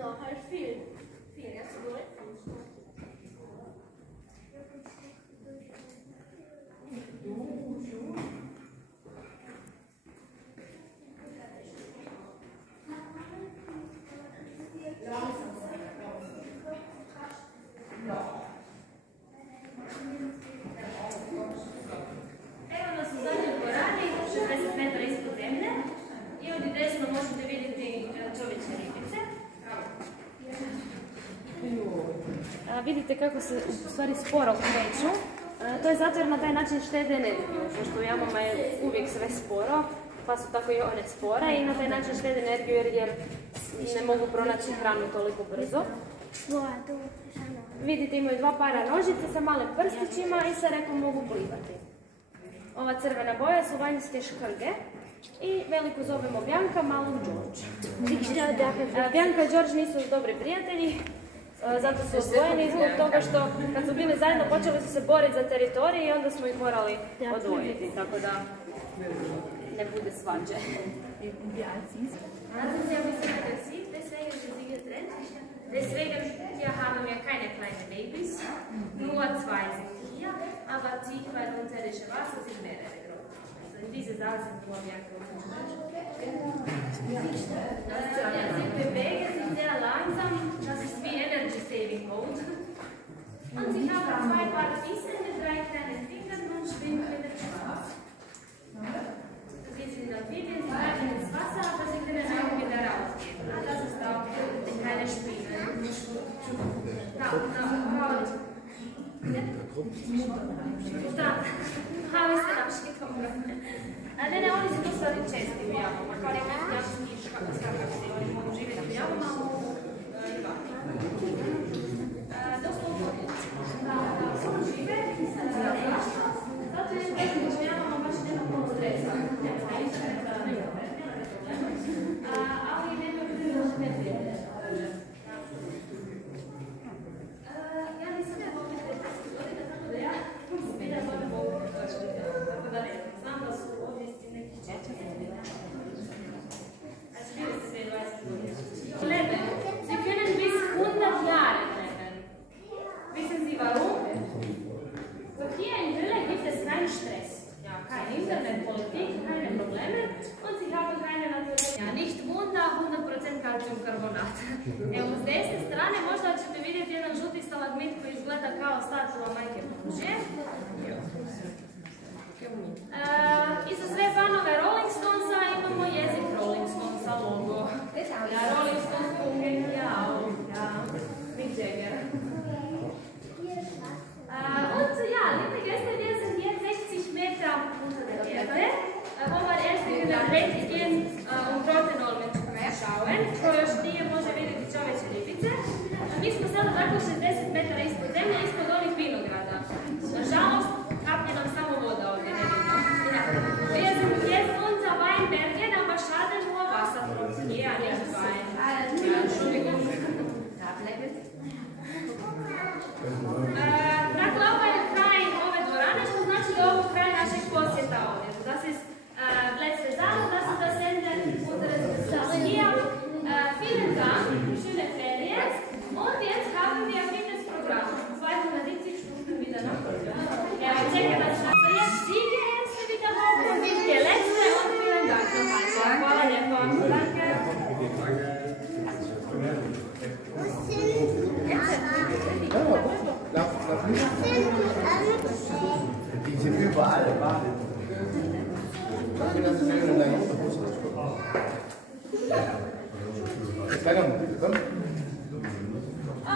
Ja, halt viel. Viel, ja, so gut. Evo nas u zadnjoj dvorani, 60 metara ispod zemlje. I ovdje desno možete vidjeti čovječne ribice. Vidite kako se u stvari sporo kreću. To je zato jer na taj način štede energiju, pošto u jamama je uvijek sve sporo, pa su tako i one spore i na taj način štede energiju jer ne mogu pronaći hranu toliko brzo. Vidite, imaju dva para nožice sa malim prstićima i sa repom mogu plivati. Ova crvena boja su vanjske škrge i veliku zovemo Bjanka, malog Đorđe. Bjanka i Đorđe nisu dobri prijatelji, zato su odvojeni zbog toga što kad su bili zajedno počeli su se boriti za teritorij i onda smo ih morali odvojiti, tako da ne bude svađe. Deswegen hier haben wir keine kleinen Babys, nur 2 sind hier, aber tief weit unter dem Wasser sind mehrere große. Also in diesem Saal sind nur mehr große. Sie bewegen sich sehr langsam, das ist wie Energy Saving Mode. Und sie haben 2 Paar Füße mit 3 kleinen Fingern und schwimmen in den Spaß. Sie sind Amphibien, sie bleiben ins Wasser, aber sie können auch wieder rausgehen. Das ist auch keine Spiele. Pravi ste našli kompromis. Ne, oni su tu stvari česti u jamama, kao neki jamski skakavci, oni mogu živjeti u jamama, mogu i vani. Doslovno žive, zato je u jamama baš nema puno stresa. Ali nema bilo neprijatelja. Ja nisam mogla godina, tako da ja zbilja to ne mogu pretočiti. Tako da ne, znam da su ovdje neki 4 godina. Also wir sind 20 godina. Leben. Sie können bis 100 Jahre leben. Wissen Sie warum? So hier in Hölle gibt es keinen Stress. Ja, kein Internet, Politik, keine Probleme und Sie haben keine natürliche. Ja, nicht Wunder, 100% kalcijum-karbonat. Evo, s desne strane možda ćete vidjeti jedan žuti stalagmit koji izgleda kao statua Majke Božje. I za sve fanove Rolling Stonesa imamo jezik Rolling Stonesa logo. Ja, Rolling Stones kuchen, ja, Mick Jagger. Und ja, liebe Gäste, wir sind jetzt 60 Meter unter der Erde, wo wir erst in den Recht gehen, Protenolmen zu schauen. Ko još nije može vidjeti čovječe ribice. Mi smo sada tako 60 metara ispod zemlje, ispod ovih vinograda. Nažalost, kapnje nam samo voda ovdje, ne vidimo. Wir sind jetzt unter Weinbergen, aber schade nur Wassertropfen, ja, nicht Wein. Ja, Entschuldigung. Dakle, ovo je kraj ove dvorane, što znači da je ovo kraj našeg posjeta ovdje. Das ist letzte Saal, das ist das Ende unseres Besuchs hier. Vielen Dank, schöne Ferien. Und jetzt haben wir ein Fitnessprogramm. 270 Stunden wieder nach Hause. Ja, wir checken das nach. So, jetzt die erste Wiederholung und die letzte und vielen Dank noch einmal. Hvala lijepo. Danke. Die sind überall, warte.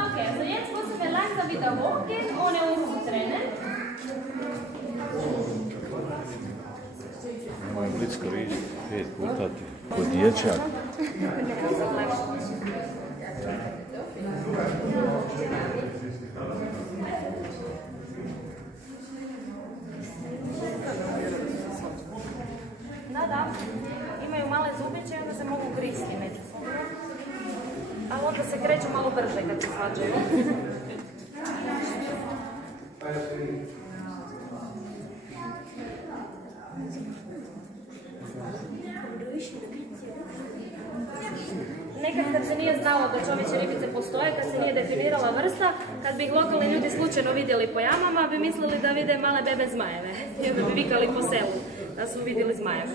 Okay, also jetzt müssen wir langsam wieder hochgehen, ohne uns zu trennen. Moj blicko vidiš 5 puta kod dječak. Da, imaju male zubiće i onda se mogu gristi međusobno. Ali onda se kreću malo brže kad se svađaju. Nekad kad se nije znalo da čovječje ribice postoje, kad se nije definirala vrsta, kad bi ih lokalni ljudi slučajno vidjeli po jamama, bi mislili da vide male bebe zmajeve. I onda bi vikali po selu da su vidjeli zmajeve.